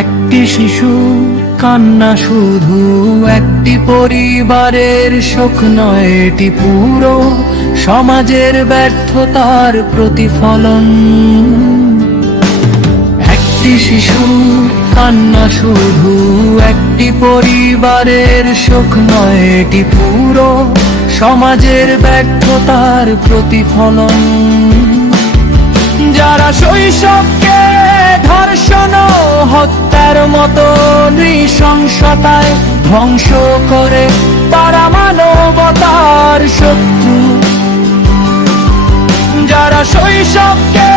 একটি শিশু কান্না শুধু একটি পরিবারের শোক নয়, এটি পুরো সমাজের ব্যর্থতার প্রতিফলন। একটি শিশু কান্না শুধু একটি পরিবারের শোক নয়, এটি পুরো সমাজের ব্যর্থতার প্রতিফলন। যারা শৈশবকে ধর্ষণ ও হত্যার মতো নৃশংসতায় ধ্বংস করে, তারা মানবতার শত্রু। যারা শৈশবকে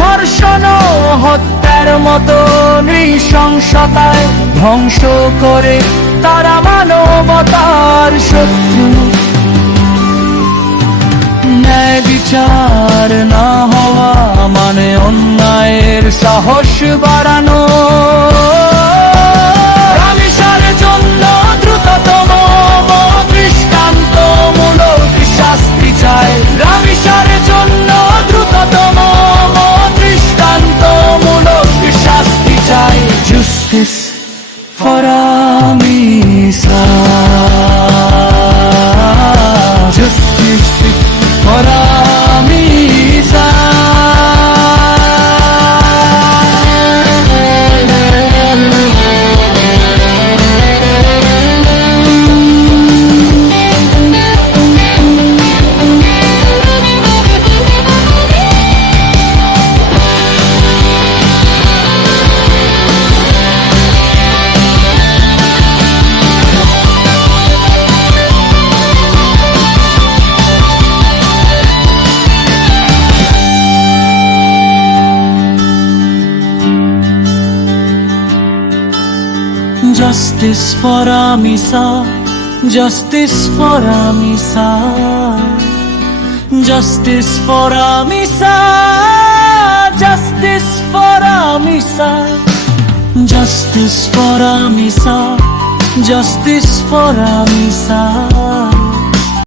ধর্ষণ ও হত্যার মতো নৃশংসতায় ধ্বংস করে, তারা মানবতার শত্রু। ন্যায় বিচার না হওয়া মানে অন্যায়ের সাহস বাড়ানো। রামিসার জন্য দ্রুততম দৃষ্টান্তমূলক শাস্তি চাই। রামিসার জন্য দ্রুততম দৃষ্টান্তমূলক শাস্তি চাই। Justice for Ramisa, justice for Ramisa. Justice for Ramisa, justice for Ramisa, justice for Ramisa, justice for Ramisa, justice for Ramisa, justice for Ramisa.